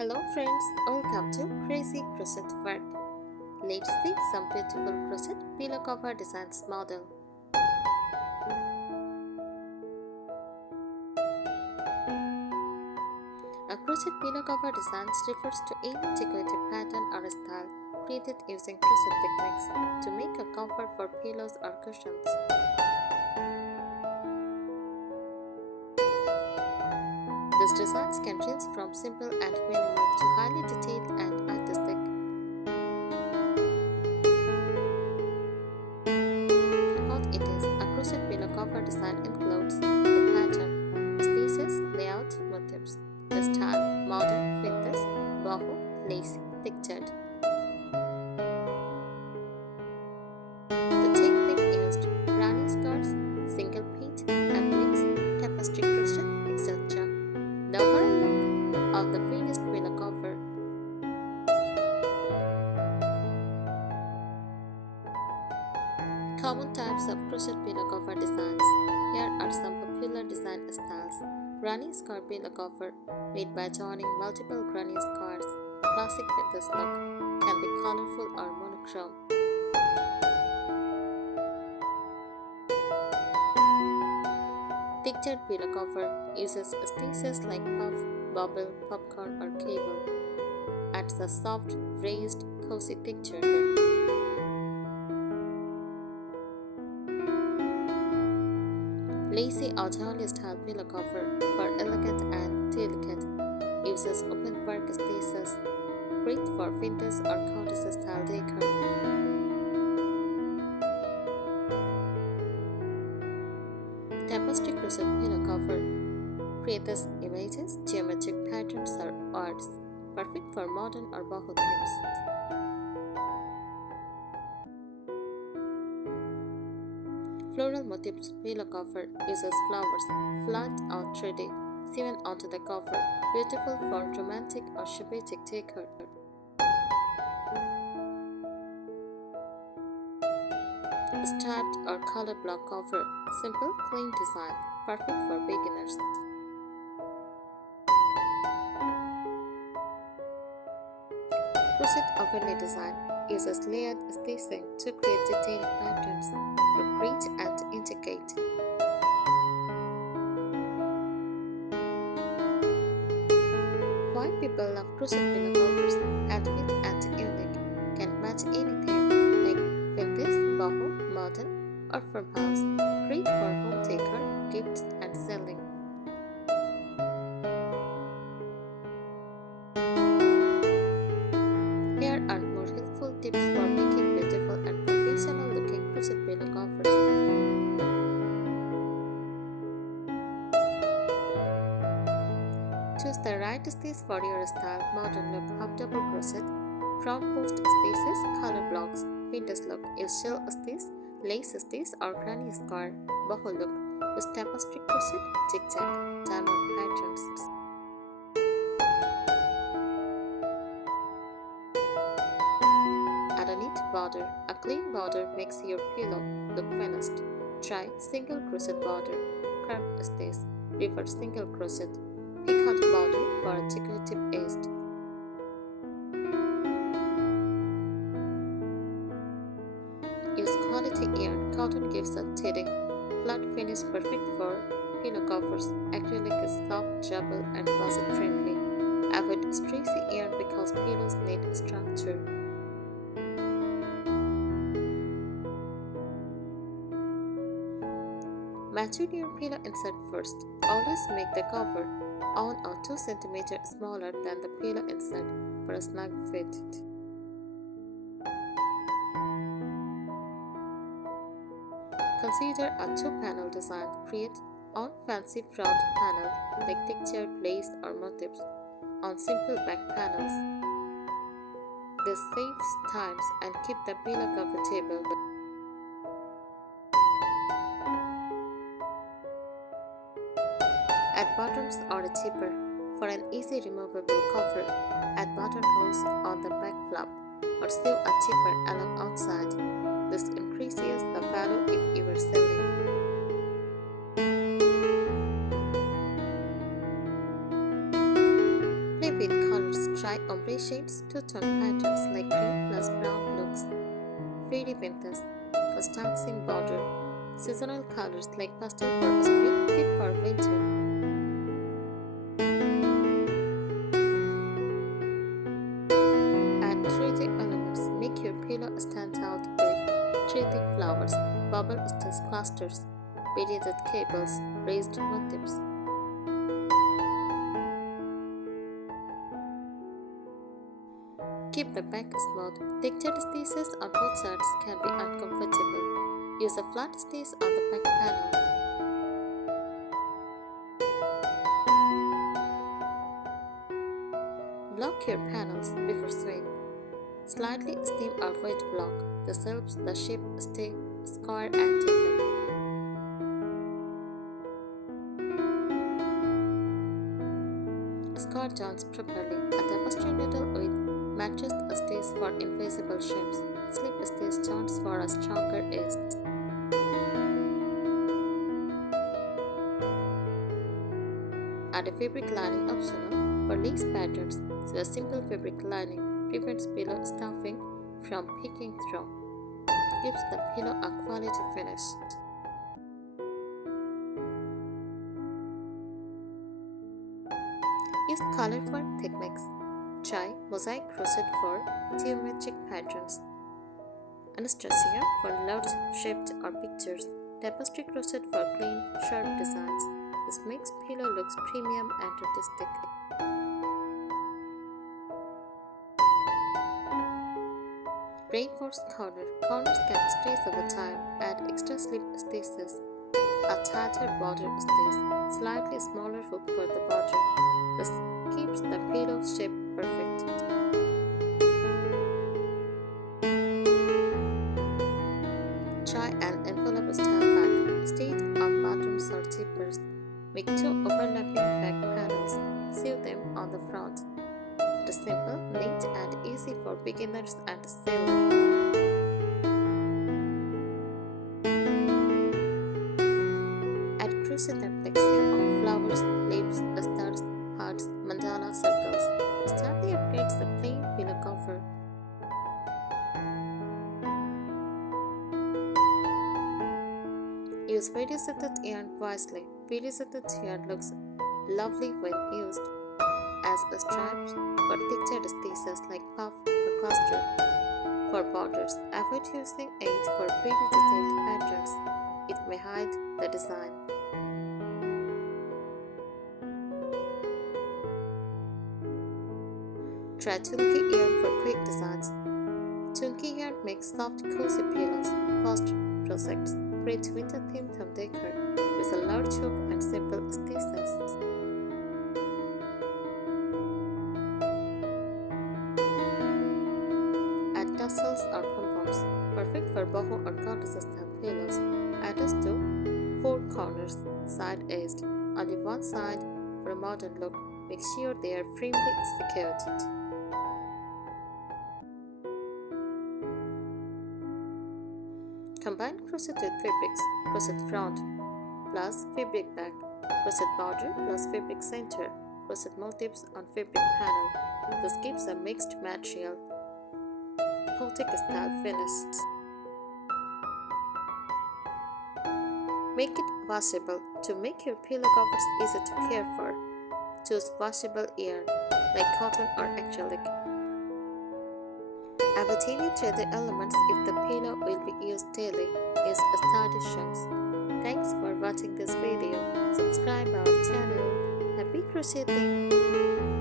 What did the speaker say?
Hello friends, welcome to Crazy Crochet Work. Let's see some beautiful crochet pillow cover designs model. A crochet pillow cover designs refers to any decorative pattern or style created using crochet techniques to make a cover for pillows or cushions. These designs can range from simple and minimal to highly detailed and artistic. What it is, a crochet pillow cover design includes the pattern, stitches, layout, motifs, the style, modern, vintage, boho, lacy, textured. The technique used: running skirts, single pleat, appliques, tapestry crochet, etc. The overall look of the finished pillow cover. Common types of crochet pillow cover designs. Here are some popular design styles. Granny scar pillow cover, made by joining multiple granny scars. Classic vintage look, can be colorful or monochrome. Textured pillow cover uses stitches like puff, bubble, popcorn, or cable. Adds a soft, raised, cozy texture here. Lacy or jolly style pillow cover for elegant and delicate. Uses open work stitches. Great for vintage or cottage style decor. Tapestry crochet pillow cover creates images, geometric patterns, or arts, perfect for modern or boho themes. Floral motifs pillow cover uses flowers, flat or 3D, sewn onto the cover, beautiful for romantic or shabbatic decor. Striped or color block cover, simple, clean design, perfect for beginners. Crochet overlay design uses layered stitching to create detailed patterns, look rich and intricate. Why people love crochet pillow covers? Handmade and unique, can match any theme like vintage, boho, modern, or farmhouse. Great for home decor, gifts, and selling. Here are more helpful tips for making beautiful and professional looking crochet pillow covers. Choose the right stitch for your style. Modern look, half double crochet, front post stitches, color blocks. Vintage look, use shell stitch, lace stitch, or granny scar. Boho look, use tapestry crochet, zigzag, diamond patterns. Add a neat border. A clean border makes your pillow look finished. Try single crochet border, curved stitch, reverse single crochet, piquant border for a decorative edge. Use quality yarn. Cotton gives a thinning, flat finish perfect for pillow covers. Acrylic is soft, durable, and budget friendly. Avoid stretchy yarn because pillows need structure. Match your pillow insert first. Always make the cover 1 or 2 cm smaller than the pillow insert for a snug fit. Consider a 2-panel design. Create on fancy front panel like textured lace or motifs on simple back panels. This saves times and keep the pillow comfortable. Add buttons or cheaper. For an easy removable cover, add buttonholes on the back flap or sew a zipper along outside. This increases the value if you are selling. Play with colors. Try ombre shades, two-tone patterns like cream plus brown looks. Fairy pintas, customizing border. Seasonal colors like pastel for spring, fit for winter. Add 3D elements. Make your pillow stand out with 3D flowers, bubble stitch clusters, beaded cables, raised motifs. Keep the back smooth. Textured stitches on both sides can be uncomfortable. Use a flat stitch on the back panel. Block your panels before sewing. Slightly steam or wet block. This helps the shape stay square and even. Score joints properly. A tapestry needle with matches stitch for invisible shapes. Slip stitch joints for a stronger edge. Add a fabric lining optional. For lace patterns, so a simple fabric lining prevents pillow stuffing from peeking through. Gives the pillow a quality finish. Use colorful techniques. Try mosaic crochet for geometric patterns. Anastasia for large shaped or pictures. Tapestry crochet for clean, sharp designs. This makes pillow looks premium and artistic. Reinforced corner. Corners can stretch over time. Add extra slip stitches. A tighter border stitch. Slightly smaller hook for the border. This keeps the pillow shape perfect. Try an envelope style bag. Stitch on bottoms or zippers. Make 2 overlapping back panels. Sew them on the front. It is simple, neat, and easy for beginners and sailors. Add crochet templates on flowers, leaves, stars, hearts, mandala circles. Instantly upgrades the plain pillow cover. Use reduced yarn wisely. Reduced yarn looks lovely when used as a stripes for textured stitches like puff or cluster. For borders, avoid using it for very detailed patterns. It may hide the design. Try chunky yarn for quick designs. Chunky yarn makes soft, cozy pillows, fast projects, great winter-themed home decor with a large hook and simple stitches. Add tassels or pom-poms, perfect for boho or goddess-style pillows. Add us to 4 corners, side-edged. Only one side for a modern look. Make sure they are firmly secured. Combine crochet with fabrics. Crochet front plus fabric back. Crochet border plus fabric center. Crochet motifs on fabric panel. This gives a mixed material boutique style finish. Make it washable. To make your pillow covers easy to care for, choose washable yarn like cotton or acrylic. Add a teeny threaded elements if the pillow will be used daily. Use sturdy shapes. Thanks for watching this video. Subscribe our channel. Happy crocheting!